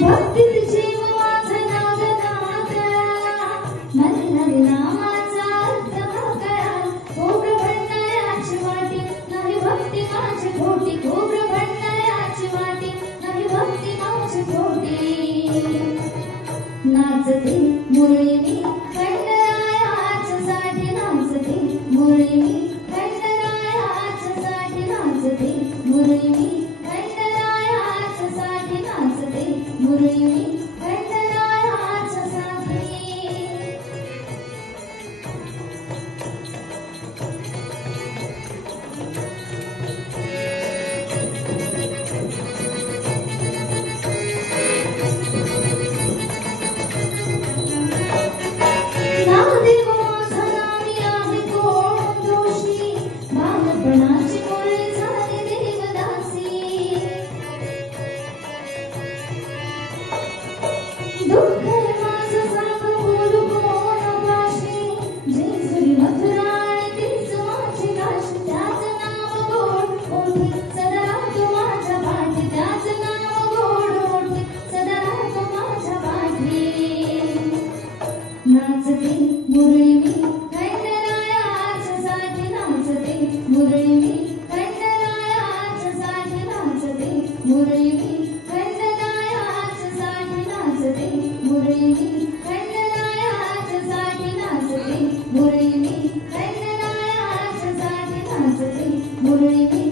भक्तीत जीव माझा नागनाथ, मनहरी नामाचा अर्थ कळा. खोबरं भंडाऱ्याची वाटी, नाही भक्ती माझी खोटी. खोबरं भंडाऱ्याची वाटी, नाही भक्ती माझी खोटी. नाचते मुरळी मी खंडरायाच्यासाठी, नाचते मुरळी मी खंडरायाच्यासाठी, नाचते मुरळी मी खंडरायाच्यासाठी, नाचते मुरळी मी खंडरायाच्यासाठी. नामदेव माझा नामी आहे कोण दोषी, बालपणाची मुरळी झाली देवदासी. दुःख हे माझं सांग बोलू कोणापाशी, जेजुरी मथुरा आणि तीच माझी काशी. त्याच नाव गोड ओठी सदा राहतो माझ्या पाठी, त्याच नाव गोड ओठी सदा राहतो माझ्या पाठी. नाचते मुरळी मी खंडरायाच्यासाठी, नाचते मुरळी मी खंडरायाच्यासाठी, नाचते मुरळी मी खंडरायाच्यासाठी, नाचते मुरळी मी खंडरायाच्यासाठी, नाचते मुरळी मी खंडरायाच्यासाठी, नाचते मुरळी मी